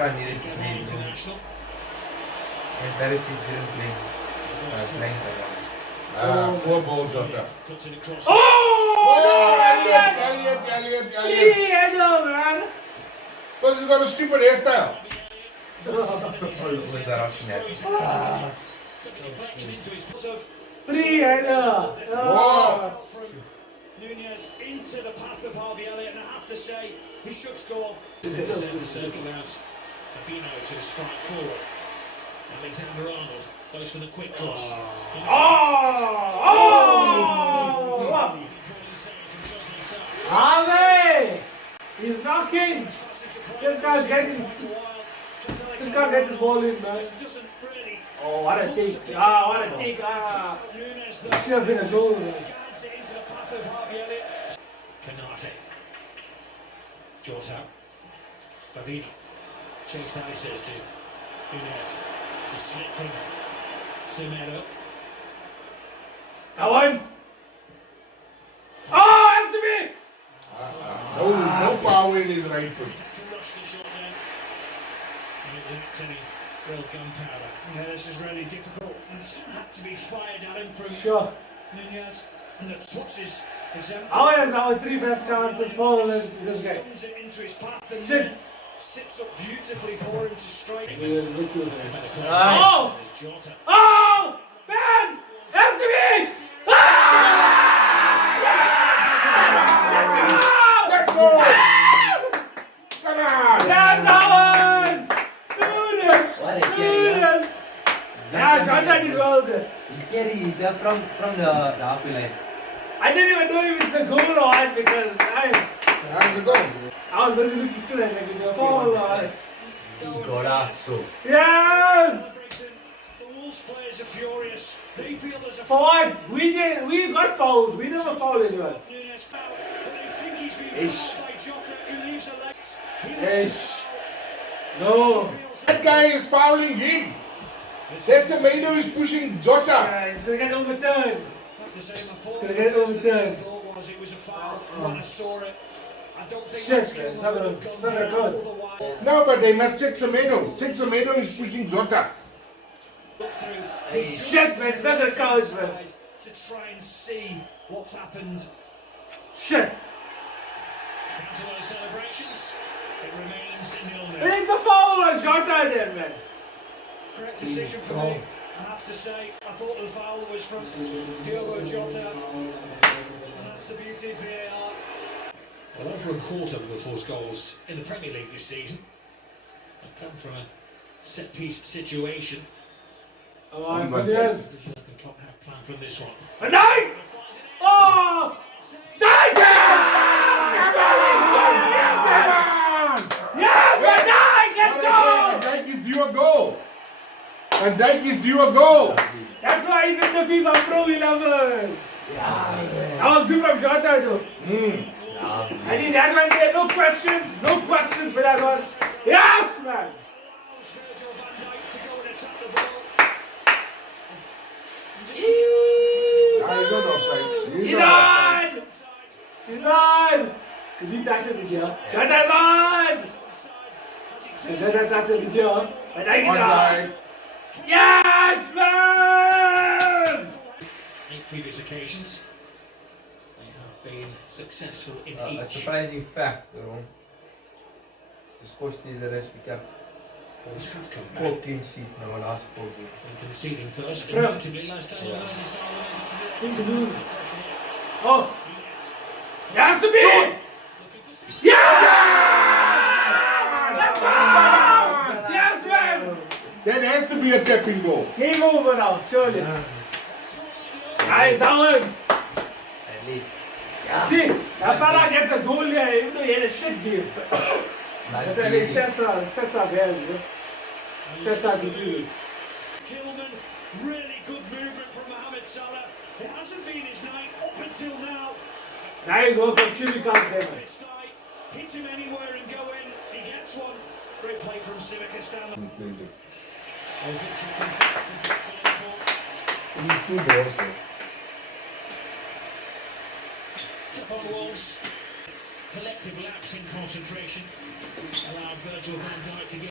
FIFA needed to play. And Paris didn't play. Playing Poor ball, Jota. Oh! Elliot. Header, man. Because he's got a stupid hairstyle. Free header. Oh. Nunez into the path of Harvey Elliott, and I have to say, he should score. The circle allows Fabinho to strike forward. Alexander Arnold goes for the quick cross. Harvey! He's knocking! This guy's getting. This guy gets his ball in, man. Oh, what a take! What a take! Should have been a goal, man. Canate. Jota. Fabinho. Chase that, he says to Nunez. It's a slip from Semedo. That one! Oh, has to be! No power in his right foot. To rush the shot there. And it lacked any real gunpowder. Yeah, this is really difficult. It's had to be fired at him from Sure. Nunez, and the touches exemplary. How is our three best chances falling into this guy? Sends it into his path and Shit. sits up beautifully for him to strike. Oh! Jota. Oh! Man! Has to be! Let's go! Come on! That's that one! Do this! What a carry! Yeah, Jota did well there. He carried from the halfway line. I didn't even know if it's a goal or what because How's it going? I was very looking still like it's a goal or He got us so. yes! The Wolves players are furious. They feel there's a For what? We got fouled. We never fouled anyone. Nunez foul, but they think he's been Ish. fouled by Jota, who leaves a left. Ish. No. That guy is fouling him. That tomato is pushing Jota. Yeah, it's gonna get overturned. I have to say, my It's gonna get overturned. thought was it was a foul when I saw it. I don't think Shit, that's man, it's not gonna go. otherwise. No, but they must check tomato. Check tomato is pushing Jota. Look through. Hey, shit, man, it's not gonna count, man. To try and see what's happened. Shit. Back to those celebrations. It remains 0-0. It's a foul on Jota there, man. Correct decision for me. I have to say, I thought the foul was from Diogo Jota. And that's the beauty of VAR. Well, over a quarter of the forced goals in the Premier League this season have come from a set-piece situation. Oh my goodness. The Jurgen Klopp have planned from this one. Van Dijk! Oh! Dijk! Yes, Van Dijk! Let's go! Van Dijk is due a goal. Van Dijk is due a goal. That's why he's in the FIFA Pro 11. That was good from Jota though. I think that one there, no questions for that one. Yes, man. Virgil van Dijk to go and attack the ball. He's not offside. He's not on! He's on! Because he touches it here. Jota's on! Because Jota touches it here. Van Dijk is on. Offside. Yes, man! 8 previous occasions. They have been successful in A each. surprising fact, though. To score the rest, we kept Always have come 4 back. clean sheets in our last 4 games. And conceding first, Yeah. inevitably last time Yeah. Mohamed Salah Things to to lose. Oh, Nunez. it has to be! Looking for some- Yeah! Let's go! Yes, man! That has to be a tapping goal. Game over now, surely. Nice, that one. At least. See, now Salah gets a goal here, even though he had a shit game. But then he steps up here, you know. Steps up to see. Gilman, really good movement from Mohamed Salah. It hasn't been his night up until now. Nice work from Chimmy comes there, man. This guy, hit him anywhere and go in. He gets one. Great play from Simica Stanley. He's too goals. Tip on Wolves. Collective lapse in concentration allowed Virgil van Dijk to get